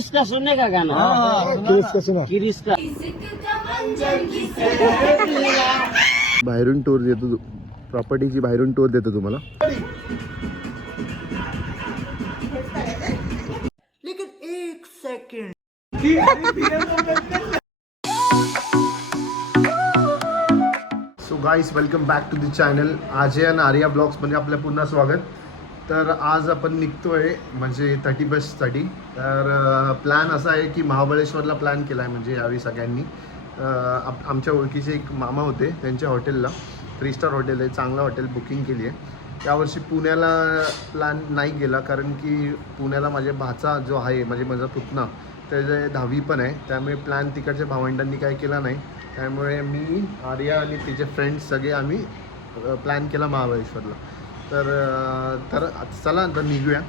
किरिस का सुनने का गाना किरीस का सुना. किरिस का बाहेरून टूर देतो, प्रॉपर्टीची बाहेरून टूर देतो तुम्हाला. So guys, welcome back to the channel. Ajay आणि आर्या ब्लॉग्समध्ये आपलं पुन्हा स्वागत. तर आज आपण निघतोय म्हणजे 31साठी. तर प्लॅन असा आहे की महाबळेश्वरला प्लॅन केला आहे, म्हणजे यावेळी सगळ्यांनी. आमच्या ओळखीचे एक मामा होते, त्यांच्या हॉटेलला 3 स्टार हॉटेल आहे, चांगलं हॉटेल बुकिंग केली आहे. यावर्षी पुण्याला प्लॅन नाही केला, कारण की पुण्याला माझ्या भाचा जो आहे, म्हणजे माझा पुतणा, त्याचे 10वी पण आहे, त्यामुळे प्लॅन तिकडच्या भावंडांनी काय केला नाही. त्यामुळे मी, आर्या आणि तिचे फ्रेंड्स सगळे आम्ही प्लॅन केला महाबळेश्वरला. तर चला तर निघूया,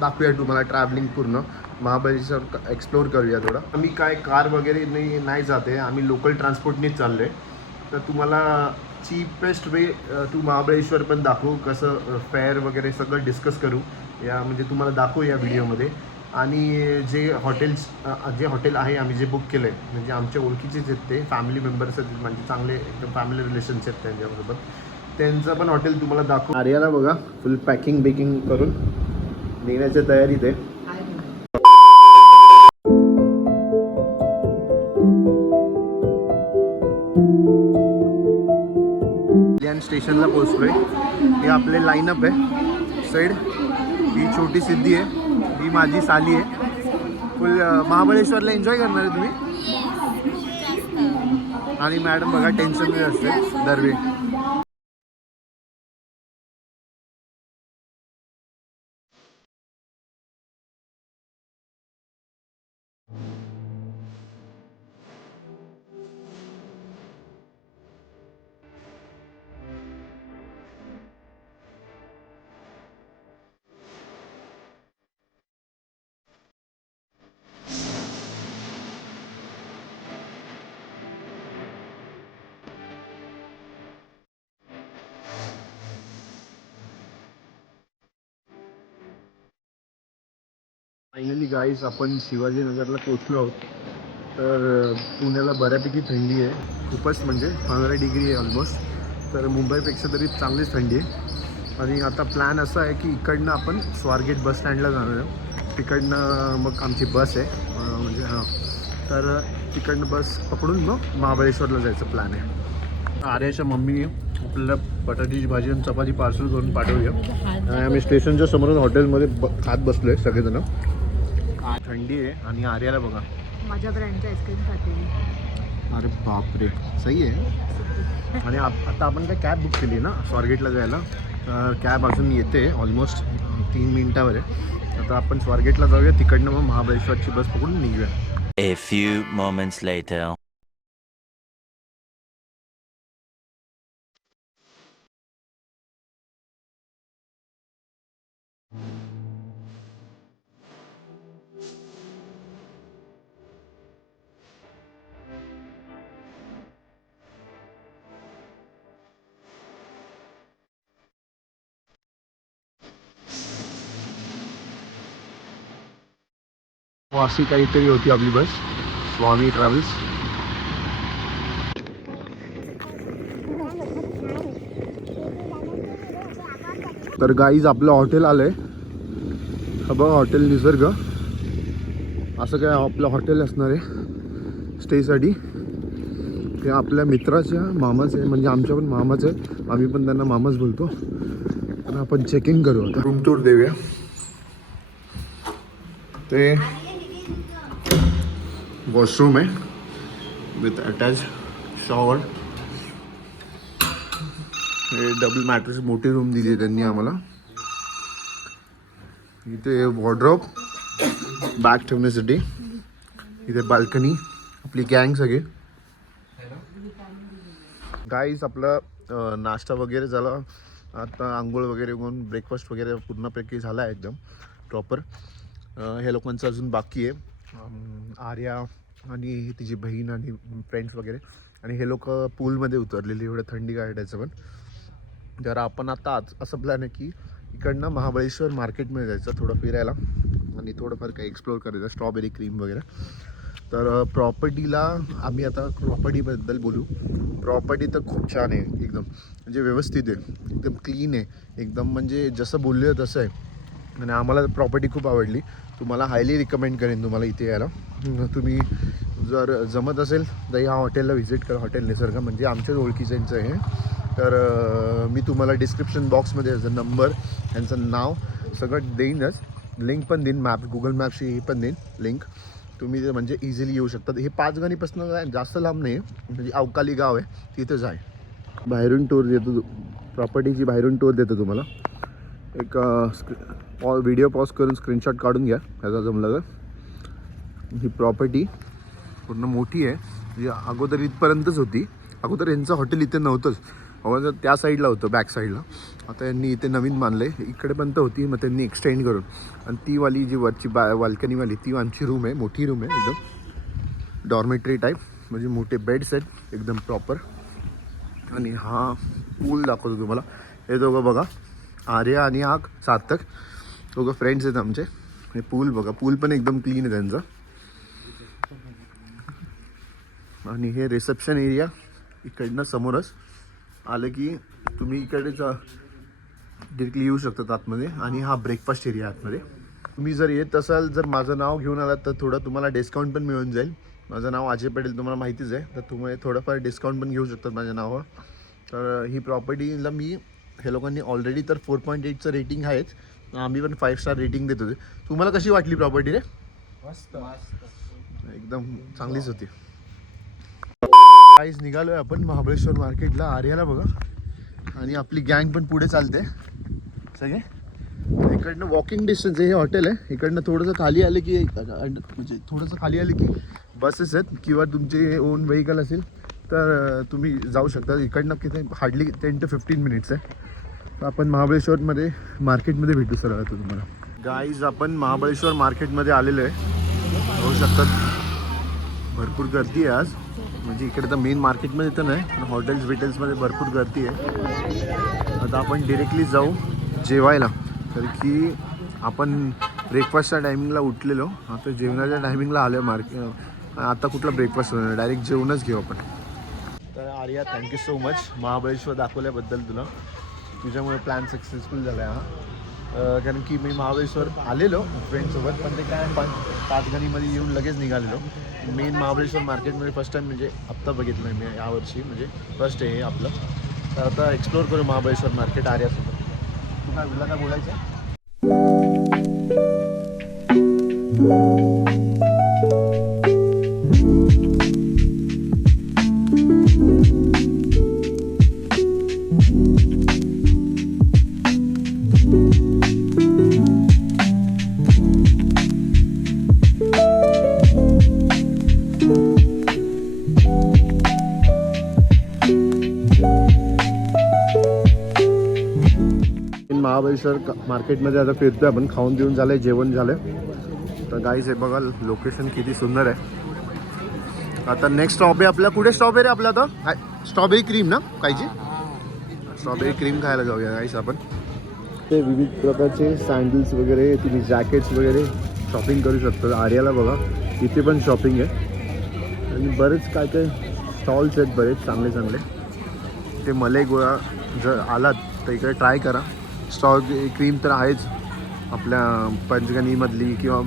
दाखवूया तुम्हाला ट्रॅव्हलिंग पूर्ण महाबळेश्वर एक्सप्लोर करूया थोडं. आम्ही काय कार वगैरे नाही जाते, आम्ही लोकल ट्रान्सपोर्टनेच चाललो आहे. तर तुम्हाला चीपेस्ट वे टू महाबळेश्वर पण दाखवू, कसं फेअर वगैरे सगळं डिस्कस करू या, म्हणजे तुम्हाला दाखवू या व्हिडिओमध्ये. आणि जे हॉटेल आहे आम्ही जे बुक केलं आहे, म्हणजे आमच्या ओळखीचेच आहेत, ते फॅमिली मेंबर्स आहेत, म्हणजे चांगले एकदम फॅमिली रिलेशन्स आहेत त्यांच्याबरोबर, त्यांचं पण हॉटेल तुम्हाला दाखवू. आर्याला बघा फुल पॅकिंग बेकिंग करून निघण्याच्या तयारीत आहे. स्टेशनला पोहोचलोय. हे आपले लाईनअप आहे. साईड ही छोटी सिद्धी आहे, ही माझी साली आहे. फुल महाबळेश्वरला एन्जॉय करणार आहे तुम्ही. आणि मॅडम बघा टेन्शनमध्ये असते दरवेळी. फायनली गाईज, आपण शिवाजीनगरला पोचलो आहोत. तर पुण्याला बऱ्यापैकी थंडी आहे, खूपच, म्हणजे 15 डिग्री आहे ऑलमोस्ट. तर मुंबईपेक्षा तरी चांगलीच थंडी आहे. आणि आता प्लॅन असा आहे की इकडनं आपण स्वारगेट बस स्टँडला जाणार आहे. तिकडनं मग आमची बस आहे, म्हणजे हां, तर तिकडनं बस पकडून मग महाबळेश्वरला जायचं प्लॅन आहे. आर्याच्या मम्मीने आपल्याला बटाट्याची भाजी आणि चपाती पार्सल करून पाठवूया. आम्ही स्टेशनच्या समोरून हॉटेलमध्ये खात बसलो आहे सगळेजण. थंडी आहे आणि आर्याला बघा माझ्या ब्रँडची आईस्क्रीम खाते. अरे बापरे, सही आहे. आणि आता आपण काय कॅब बुक केली ना स्वारगेटला जायला. कॅब अजून येते, ऑलमोस्ट 3 मिनिटावर आहे. आता आपण स्वारगेटला जाऊया, तिकडनं मग महाबळेश्वरची बस पकडून निघूया. A few moments later. अशी काहीतरी होती आपली बस, स्वामी ट्रॅव्हल्स. तर गाईज, आपलं हॉटेल आलं आहे. हा बघा, हॉटेल निसर्ग. असं काय आपलं हॉटेल असणार आहे स्टेसाठी. हे आपल्या मित्राच्या मामाचं आहे, म्हणजे आमच्या पण मामाचं आहे, आम्ही पण त्यांना मामाच बोलतो. तर आपण चेक इन करू, आता रूम टूर देऊया. ते वॉशरूम आहे विथ अटॅच शॉवर. हे डबल मॅट्रेस, मोठी रूम दिली आहे त्यांनी आम्हाला. इथे वॉर्डरोब, बॅग ठेवण्यासाठी. इथे बाल्कनी, आपली गँग सगळे. गाईज, आपला नाश्ता वगैरे झाला, आता आंघोळ वगैरे करून ब्रेकफास्ट वगैरे पूर्णपैकी झाला आहे एकदम प्रॉपर. हे लोकांचं अजून बाकी आहे, आर्या आणि तिची बहीण आणि फ्रेंड्स वगैरे. आणि हे लोक पूलमध्ये उतरलेले, एवढं थंडी गाठायचं पण. तर आपण आता आज असं प्लॅन आहे की इकडनं महाबळेश्वर मार्केटमध्ये जायचं थोडं फिरायला. आणि थोडंफार काही एक्सप्लोअर करायचं, स्ट्रॉबेरी क्रीम वगैरे. तर प्रॉपर्टीला आम्ही आता प्रॉपर्टीबद्दल बोलू. प्रॉपर्टी तर खूप छान आहे एकदम, म्हणजे व्यवस्थित आहे, एकदम क्लीन आहे एकदम, म्हणजे जसं बोलले तसं आहे. आणि आम्हाला प्रॉपर्टी खूप आवडली. तुम्हाला हायली रिकमेंड करेन तुम्हाला इथे यायला. तुम्ही जर जमत असेल तर ह्या हॉटेलला व्हिजिट करा. हॉटेल निसर्ग म्हणजे आमच्याच ओळखीचं आहे. तर मी तुम्हाला डिस्क्रिप्शन बॉक्समध्ये याचा नंबर, यांचं नाव सगळं देईनच, लिंक पण देईन, गुगल मॅपची ही पण देईन लिंक. तुम्ही ते म्हणजे इझिली येऊ शकतात. हे 5 गणीपासून जास्त लांब नाही, म्हणजे अवकाली गाव आहे तिथंच आहे. बाहेरून टूर देतो, प्रॉपर्टीची बाहेरून टूर देतो तुम्हाला. एक व्हिडिओ पॉज करून स्क्रीनशॉट काढून घ्या ह्याचा जमलं तर. ही प्रॉपर्टी पूर्ण मोठी आहे, म्हणजे अगोदर इथपर्यंतच होती. अगोदर यांचं हॉटेल इथे नव्हतंच, अगोदर त्या साईडला होतं, बॅक साईडला. आता यांनी इथे नवीन बांधलं आहे. इकडेपर्यंत होती, मग त्यांनी एक्सटेंड करून. आणि ती वाली जी वरची बाल्कनीवाली ती आमची रूम आहे, मोठी रूम आहे एकदम, डॉर्मेटरी टाईप, म्हणजे मोठे बेड्स आहेत एकदम प्रॉपर. आणि हा पूल दाखवतो तुम्हाला. हे दोघं बघा, आर्या आणि हा सार्थक, दोघं फ्रेंड्स आहेत आमचे. हे पूल बघा, पूल पण एकदम क्लीन आहे त्यांचं. आणि हे रिसेप्शन एरिया इकडनं समोरच आलं की तुम्ही इकडेच डिरेक्टली येऊ शकतात आतमध्ये. आणि हा ब्रेकफास्ट एरिया आतमध्ये. तुम्ही जर येत असाल, जर माझं नाव घेऊन आलात तर थोडं तुम्हाला डिस्काउंट पण मिळून जाईल. माझं नाव अजय पटेल तुम्हाला माहितीच आहे, तर तुम्ही थोडंफार डिस्काउंट पण घेऊ शकतात माझ्या नावावर. तर ही प्रॉपर्टीला मी हे लोकांनी ऑलरेडी तर 4.8चं रेटिंग आहेच, आम्ही पण 5 स्टार रेटिंग देत होते. तुम्हाला कशी वाटली प्रॉपर्टी रे? मस्त एकदम चांगलीच होती. काहीच निघालोय आपण महाबळेश्वर मार्केटला. आर्याला बघा, आणि आपली गँग पण पुढे चालते सगळे. इकडनं वॉकिंग डिस्टन्स आहे हे हॉटेल आहे. इकडनं थोडंसं खाली आले की, म्हणजे थोडंसं खाली आले की बसेस आहेत, किंवा तुमचे ओन व्हेकल असेल तर तुम्ही जाऊ शकता. इकडनं किती हार्डली 10 to 15 मिनिट्स आहे. तर आपण महाबळेश्वरमध्ये मार्केटमध्ये भेटू सर आता तुम्हाला. गाईज आपण महाबळेश्वर मार्केटमध्ये आलेलो आहे, होऊ शकतात. भरपूर गर्दी आहे आज, म्हणजे इकडे तर मेन मार्केटमध्ये तर नाही, पण हॉटेल्स बिटेल्समध्ये भरपूर गर्दी आहे. आता आपण डिरेक्टली जाऊ जेवायला, तर की आपण ब्रेकफास्टच्या टायमिंगला उठलेलो, आता जेवणाच्या टायमिंगला आलो मार्केट. आता कुठला ब्रेकफास्ट होणार, डायरेक्ट जेवणच घेऊ आपण. तर Arya, thank you so much Mahabaleshwar दाखवल्याबद्दल तुला. तुझ्यामुळे प्लॅन सक्सेसफुल झाला आहे हा. कारण की मी महाबळेश्वर आलेलो फ्रेंडसोबत, पण ते काय 5 गणीमध्ये येऊन लगेच निघालेलो. मेन महाबळेश्वर मार्केटमध्ये फर्स्ट टाईम म्हणजे आत्ता बघितलं आहे मी यावर्षी, म्हणजे फर्स्ट आहे हे आपलं. तर आता एक्सप्लोअर करू महाबळेश्वर मार्केट आर्यासोबत. तुला काय बोलायचं आहे? महाबळेश्वर मार्केटमध्ये आता फिरतोय आपण. खाऊन पिऊन झालंय, जेवण झालंय. तर गाईज हे बघा लोकेशन किती सुंदर आहे. आता नेक्स्ट स्टॉप आहे आपला. कुठे स्टॉप आहे रे आपला आता? स्ट्रॉबेरी क्रीम ना खायची? स्ट्रॉबेरी क्रीम खायला जाऊया गाईज आपण. ते विविध प्रकारचे सँडल्स वगैरे, तुम्ही जॅकेट्स वगैरे शॉपिंग करू शकता. आर्याला बघा इथे पण शॉपिंग आहे, आणि बरेच काय काय स्टॉल्स आहेत बरेच चांगले चांगले. ते मलई गोळा जर आलात तर इकडे ट्राय करा. स्ट्रॉबेरी क्रीम तर आहेच आपल्या पंचगणीमधली, किंवा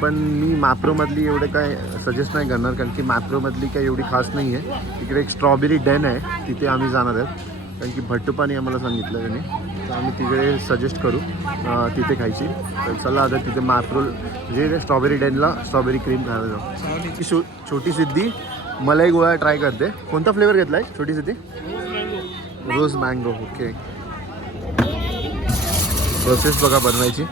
पण मी मॅप्रोमधली एवढे काय सजेस्ट नाही करणार, कारण की मॅप्रोमधली काही एवढी खास नाही आहे. इकडे एक स्ट्रॉबेरी डेन आहे, तिथे आम्ही जाणार आहेत, कारण की भट्टपाणी आम्हाला सांगितलं त्यांनी, तर आम्ही तिकडे सजेस्ट करू तिथे खायची. तर चला आता तिथे मॅप्रो जे स्ट्रॉबेरी डेनला स्ट्रॉबेरी क्रीम खायला जाऊ. छोटी सिद्धी मलाई गोळा ट्राय करते. कोणता फ्लेवर घेतला आहे छोटी सिद्धी? रोज मँगो. ओके, प्रोसेस बघा बनवायची.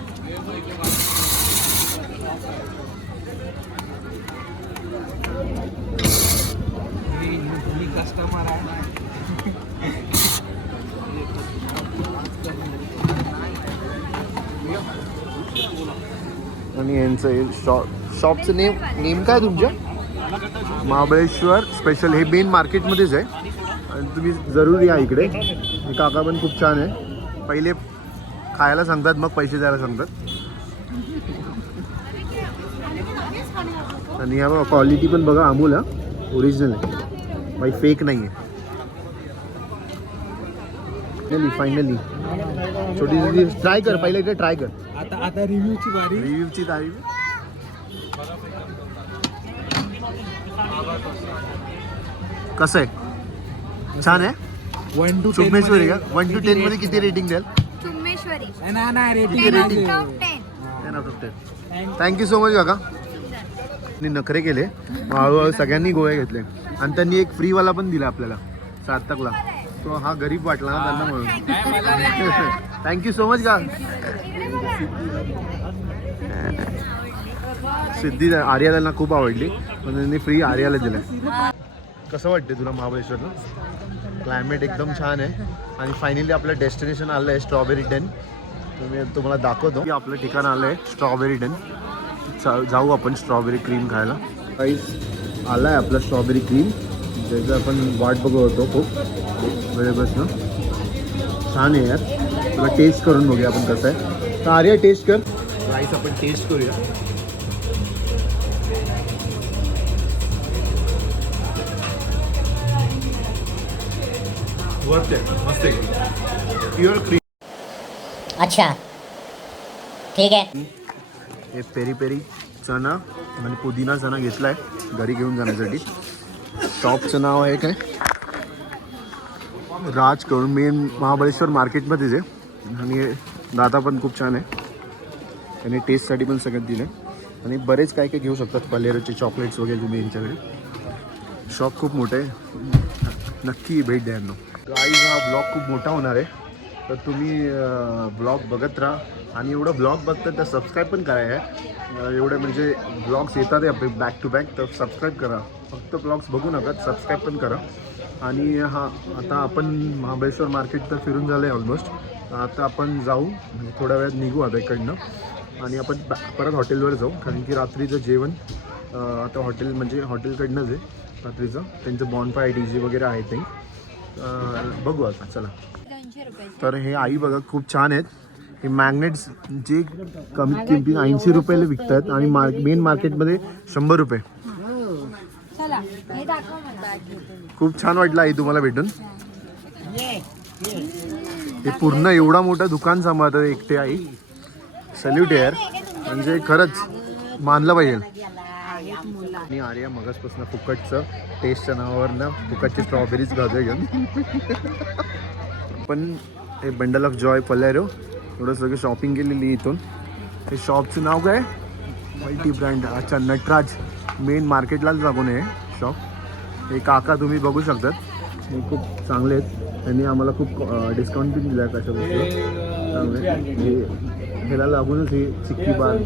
आणि यांचं शॉपचं नेम काय तुमच्या? महाबळेश्वर स्पेशल. हे मेन मार्केटमध्येच आहे, आणि तुम्ही जरूर या इकडे. हे काका पण खूप छान आहे. पहिले खायला सांगतात, मग पैसे द्यायला सांगतात. आणि हा क्वालिटी पण बघा अमूल हा ओरिजिनल आहे बाई, फेक नाही आहे. फायनली छोटी ट्राय कर, पहिले इथे ट्राय कर. आता रिव्ह्यूची बारी. रिव्ह्यूची तारीख कसं आहे? छान आहे. 1 to 10 चुम्मेश्वरी का 1 to 10 मध्ये किती रेटिंग द्याल? चुम्मेश्वरी नाही rating 10 out of 10. 10 out of 10. Thank you so much काका. त्यांनी नखरे केले, हळूहळू सगळ्यांनी गोळे घेतले आणि त्यांनी एक फ्रीवाला पण दिला आपल्याला सार्थकला. तो हा गरीब वाटला ना त्यांना म्हणून. थँक्यू सो मच का. सिद्धी आर्याला ना खूप आवडली पण त्यांनी फ्री आर्याला दिलं. कसं वाटते तुला महाबळेश्वरला? क्लायमेट एकदम छान आहे आणि फायनली आपलं डेस्टिनेशन आलं आहे स्ट्रॉबेरी डेन. मी तुम्हाला दाखवतो की आपलं ठिकाण आलं आहे स्ट्रॉबेरी डेन. जाऊ आपण स्ट्रॉबेरी क्रीम खायला. काहीच आला आहे आपला स्ट्रॉबेरी क्रीम, ज्याचं आपण वाट बघत होतो खूप वेळेपासून. छान आहे यार, तुला टेस्ट करून बघूया आपण कसं आहे. तर आर्या टेस्ट कर. राईस आपण टेस्ट करूया. वर्थ आहे, मस्त आहे. Pure cream. अच्छा ठीक आहे. हे पेरी पेरी चणा आणि पुदिना चणा घेतला आहे घरी घेऊन जाण्यासाठी. शॉपचं नाव आहे काय राज करून, मेन महाबळेश्वर मार्केटमध्येच आहे. आणि दादा पण खूप छान आहे, त्याने टेस्टसाठी पण सगळ्यात दिलं आहे. आणि बरेच काय काय घेऊ शकतात, पलेरोचे चॉकलेट्स वगैरे तुम्ही यांच्याकडे. शॉप खूप मोठं आहे, नक्की भेट द्या यांना. गाईज हा ब्लॉग खूप मोठा होणार आहे, तर तुम्ही ब्लॉग बघत राहा. आणि एवढं ब्लॉग बघतात तर सबस्क्राईब पण करा आहे. एवढे म्हणजे ब्लॉग्स येतात आहे आपले बॅक टू बॅक, तर सबस्क्राईब करा. फक्त ब्लॉग्स बघू नका, सबस्क्राईब पण करा. आणि हां, आता आपण महाबळेश्वर मार्केट तर फिरून झालं आहे ऑलमोस्ट. आता आपण जाऊ, म्हणजे थोड्या वेळात निघू आता इकडनं आणि आपण परत हॉटेलवर जाऊ. कारण की रात्रीचं जेवण आता हॉटेल म्हणजे हॉटेलकडनंच आहे रात्रीचं. त्यांचं बॉनफायर DJ वगैरे आहे ते. बघू आता, चला. तर हे आई बघा खूप छान आहेत. हे मॅग्नेट्स जे कमी किमतीत 80 रुपयाला विकतात आणि मेन मार्केटमध्ये 100 रुपये. खूप छान वाटलं आई तुम्हाला भेटून. हे पूर्ण एवढा मोठा दुकान सांभाळतात एकटे आई. सल्यूट यार, म्हणजे खरंच मानलं पाहिजे. आणि आर्या मगासपासून फुकटचं टेस्टच्या नावावर ना फुकटची स्ट्रॉबेरीज गाजर घेऊन. पण हे बंडल ऑफ जॉय पलेरो एवढं सगळं शॉपिंग केलेली इथून. हे शॉपचं नाव काय? Multi brand. अच्छा, नटराज. मेन मार्केटलाच लागून आहे शॉप. हे काका तुम्ही बघू शकतात, हे खूप चांगले आहेत. त्यांनी आम्हाला खूप डिस्काउंट पण दिला आहे कशा गोष्टी चांगले. हे ह्याला लागूनच हे चिक्की बार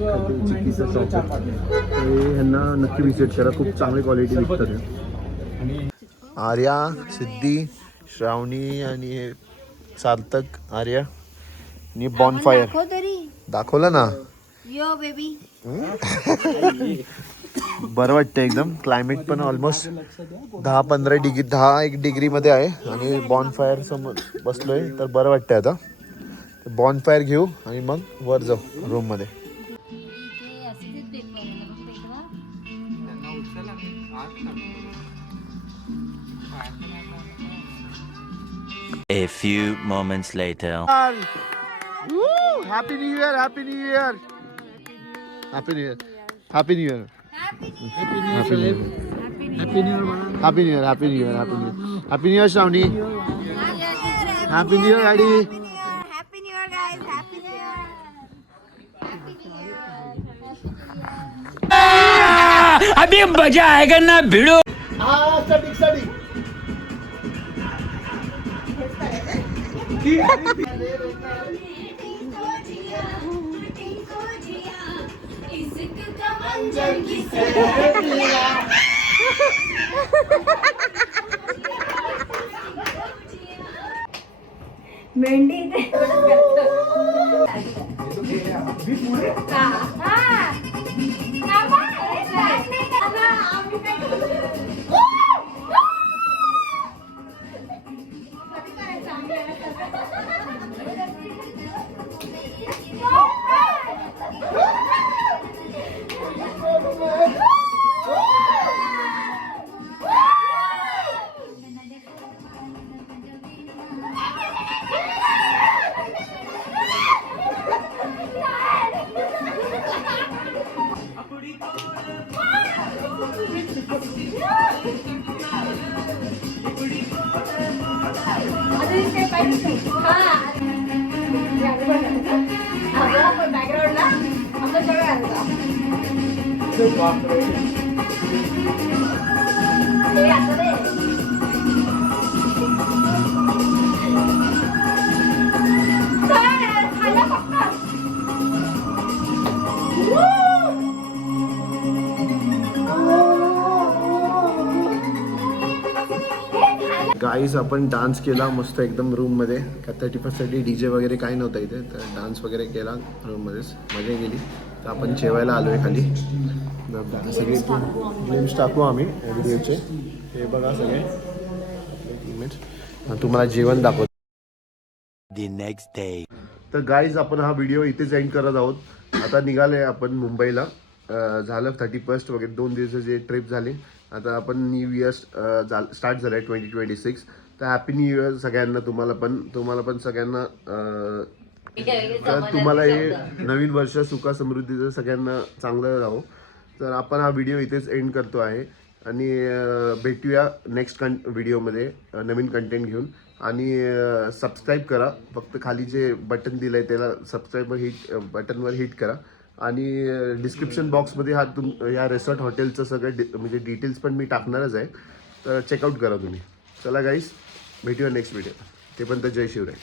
चिक्कीचं शॉप आहे. हे ह्यांना नक्की विजिट करा, खूप चांगली क्वालिटी विकतात हे. आर्या, सिद्धी, श्रावणी आणि हे सार्थक. आर्या आणि बॉनफायर दाखवलं ना. यो बेबी. बरं वाटतं एकदम. क्लायमेट पण ऑलमोस्ट 10-15 डिग्री 10-1 डिग्रीमध्ये आहे आणि बॉनफायर समोर बसलोय तर बरं वाटतंय. आता बॉनफायर घेऊ आणि मग वर जाऊ रूममध्ये. A few moments later. Happy New Year! Happy New Year! Happy New Year! Happy New Year! Happy New Year, Philip. Happy New Year, man. Happy New Year! Happy New Year! Happy New Year! Happy New Year, Shravani! Happy New Year, Adi! Happy New Year, guys. Happy New Year. अभी मजा आएगा ना भिड़ो. मेंढी इथे बॅकग्राऊंडला आपलं सगळं घालतो. हे आता दे. चल, खाल्लं फक्त. गाईज आपण डान्स केला मस्त एकदम रूममध्ये. का 31साठी DJ वगैरे काही नव्हतं इथे, तर डान्स वगैरे केला रूममध्येच, मजा केली. तर आपण जेवायला आलो आहे खाली. सगळे गेम्स टाकू आम्ही व्हिडिओचे. हे बघा सगळे इमेज, तुम्हाला जेवण दाखवतो. The next day. तर गाईज आपण हा व्हिडिओ इथेच एंड करत आहोत. आता निघाले आपण मुंबईला. झालं 31st वगैरे 2 दिवसाची ट्रिप झाली. आता आपण न्यू इयर स्टार्ट झालं आहे 2026. तर हॅपी न्यू इयर सगळ्यांना. तुम्हाला पण सगळ्यांना तर तुम्हाला हे नवीन वर्ष सुख समृद्धीचं सगळ्यांना चांगलं राहो. तर आपण हा व्हिडिओ इथेच एंड करतो आहे आणि भेटूया नेक्स्ट व्हिडिओमध्ये नवीन कंटेंट घेऊन. आणि सबस्क्राईब करा. फक्त खाली जे बटन दिलं आहे त्याला सबस्क्राईब बटनवर हिट करा. आणि डिस्क्रिप्शन बॉक्समध्ये या रेसॉर्ट हॉटेलचं सगळं म्हणजे डिटेल्स पण मी टाकणारच आहे. तर चेकआउट करा तुम्ही. चला गाईस, भेटूया नेक्स्ट व्हिडिओ. ते पण तर जय शिवराय.